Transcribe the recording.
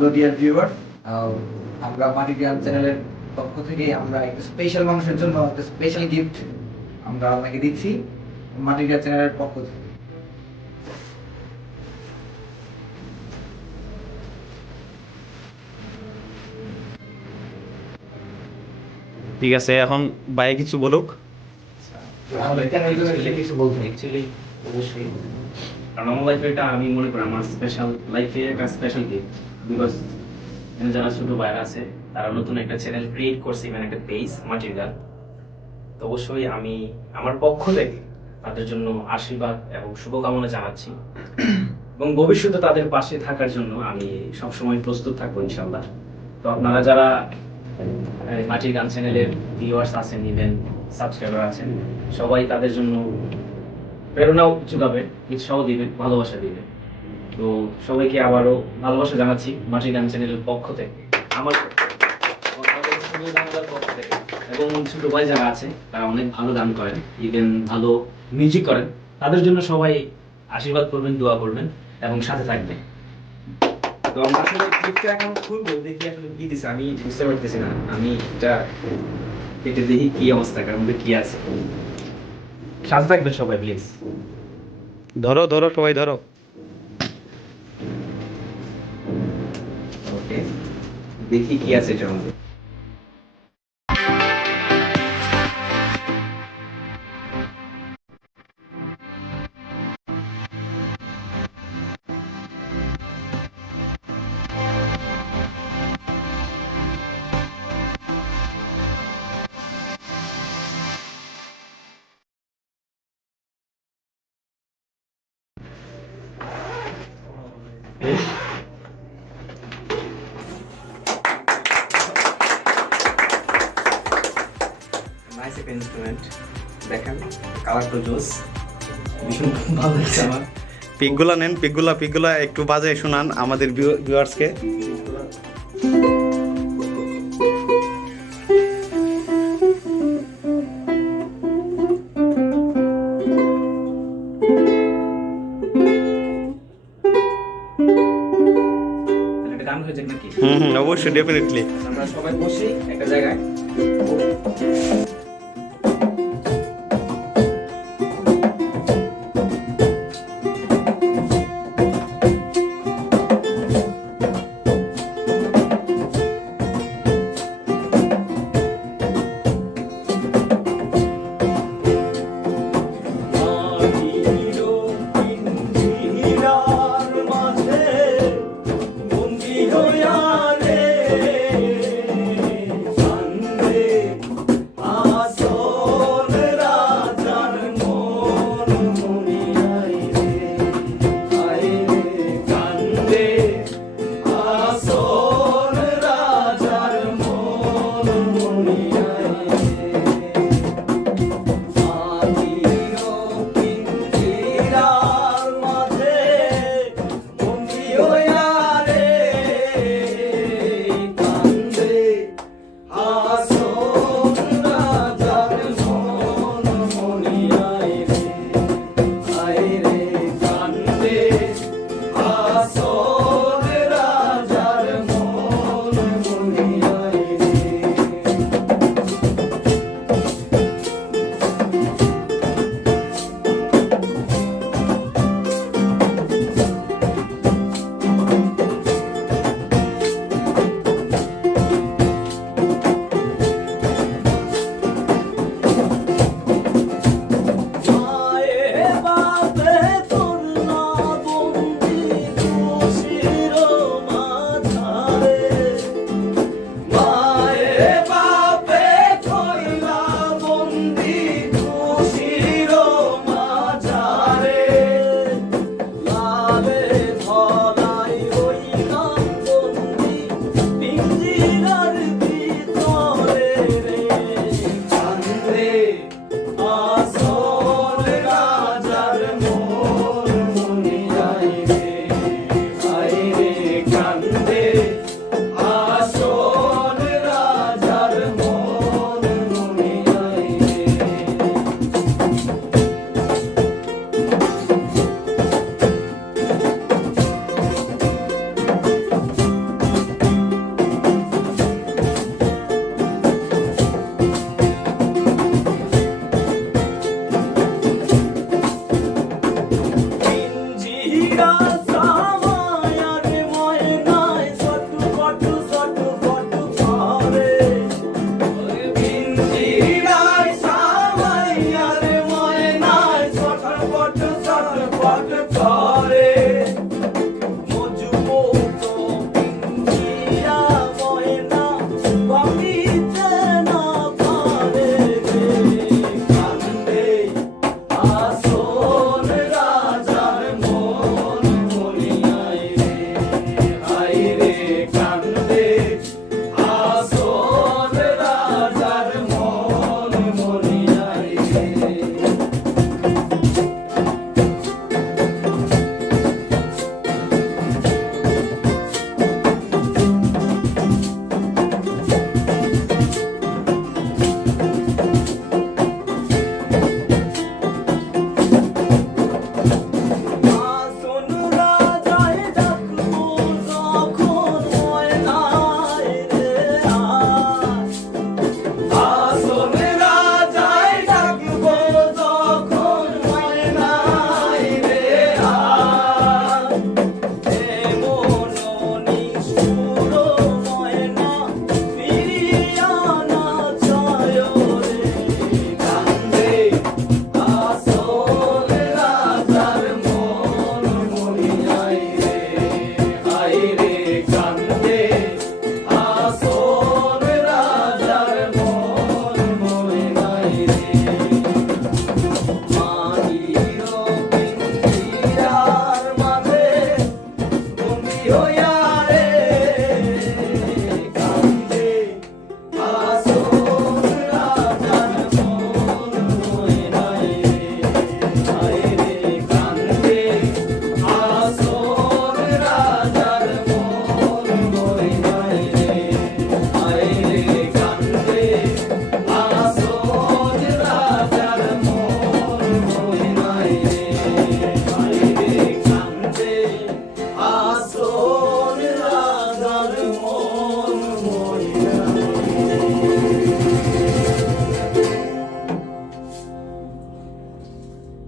Hello dear viewer, আমরা মাটি গ্রাম চ্যানেলের পক্ষ থেকে আমরা একটা স্পেশাল মানুষের জন্য একটা স্পেশাল গিফট আমরা আপনাকে দিচ্ছি মাটি গ্রাম চ্যানেলের পক্ষ থেকে। ঠিক আছে, এখন ভাই কিছু বলুক। আমাদের চ্যানেল কিছু বলতে অ্যাকচুয়ালি অবশ্যই, কারণ আমার লাইফে এটা আমি মনে করি আমার স্পেশাল লাইফে একটা স্পেশাল গিফট। বিকজ যারা ছোট ভাইরা আছে তারা নতুন একটা চ্যানেল ক্রিয়েট করছে, মানে একটা পেজ মাটির গান। তো অবশ্যই আমি আমার পক্ষ থেকে তাদের জন্য আশীর্বাদ এবং শুভকামনা জানাচ্ছি এবং ভবিষ্যতে তাদের পাশে থাকার জন্য আমি সবসময় প্রস্তুত থাকবো ইনশাল্লাহ। তো আপনারা যারা মাটির গান চ্যানেলের ভিউয়ার্স আছেন, ইভেন সাবস্ক্রাইবার আছেন, সবাই তাদের জন্য প্রেরণাও যোগাবে, উৎসাহ দিবে, ভালোবাসা দিবে। তো সবাইকে আবারও ভালোবাসা জানাচ্ছি মাটির গান চ্যানেলের পক্ষ থেকে, আমার বাংলার পক্ষ থেকে। এবং ছোট ভাই যারা আছে তারা অনেক ভালো গান করেন, ইভেন ভালো মিউজিক করেন, তাদের জন্য সবাই আশীর্বাদ করবেন, দোয়া করবেন এবং সাথে থাকবেন। তো আমরা আসলে গিফটটা এখন খুলবো, দেখি আসলে কি দিছে আমি বুঝতে পারতেছি না। আমি এটা দেখি কি অবস্থা, কারণ কি আছে। সাথে থাকবেন সবাই প্লিজ। ধরো ধরো, সবাই ধরো। ওকে, দেখি কি আছে এটার মধ্যে। নাইস একটা ইনস্ট্রুমেন্ট, দেখেন কালারটা জোস, ভীষণ ভালো লাগছে আমার। পিকগুলা নেন, পিকগুলা একটু বাজায় শোনান আমাদের ভিউয়ার্সকে। একটা গান হয়ে যাক নাকি? অবশ্যই, ডেফিনেটলি। আমরা সবাই বসি একটা জায়গায়।